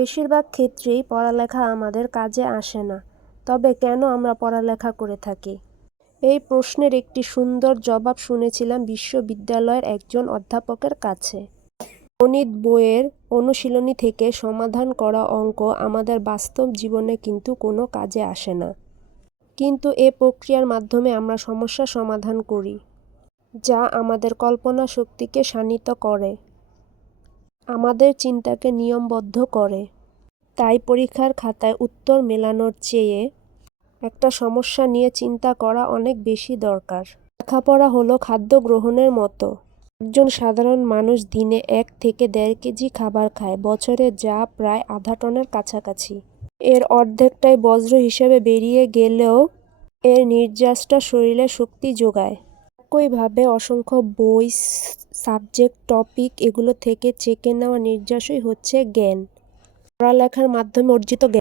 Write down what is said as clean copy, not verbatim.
বেশিরভাগ ক্ষেত্রেই পড়ালেখা আমাদের কাজে আসে না, তবে কেন আমরা পড়ালেখা করে থাকি? এই প্রশ্নের একটি সুন্দর জবাব শুনেছিলাম বিশ্ববিদ্যালয়ের একজন অধ্যাপকের কাছে। গণিত বইয়ের অনুশীলনী থেকে সমাধান করা অঙ্ক আমাদের বাস্তব জীবনে কিন্তু কোনো কাজে আসে না। কিন্তু এ প্রক্রিয়ার মাধ্যমে আমরা সমস্যা সমাধান করি, যা আমাদের কল্পনা শক্তিকে শাণিত করে, আমাদের চিন্তাকে নিয়মবদ্ধ করে। তাই পরীক্ষার খাতায় উত্তর মেলানোর চেয়ে একটা সমস্যা নিয়ে চিন্তা করা অনেক বেশি দরকার। লেখাপড়া হলো খাদ্য গ্রহণের মতো। একজন সাধারণ মানুষ দিনে 1 থেকে 1.5 কেজি খাবার খায়, বছরে যা প্রায় আধা টনের কাছাকাছি। এর অর্ধেকটাই বর্জ্য হিসেবে বেরিয়ে গেলেও এর নির্যাসটা শরীরে শক্তি যোগায়। একইভাবে অসংখ্য বই, সাবজেক্ট, টপিক এগুলো থেকে চেকে নেওয়া নির্যাসই হচ্ছে জ্ঞান। পড়ালেখার মাধ্যমে অর্জিত জ্ঞান।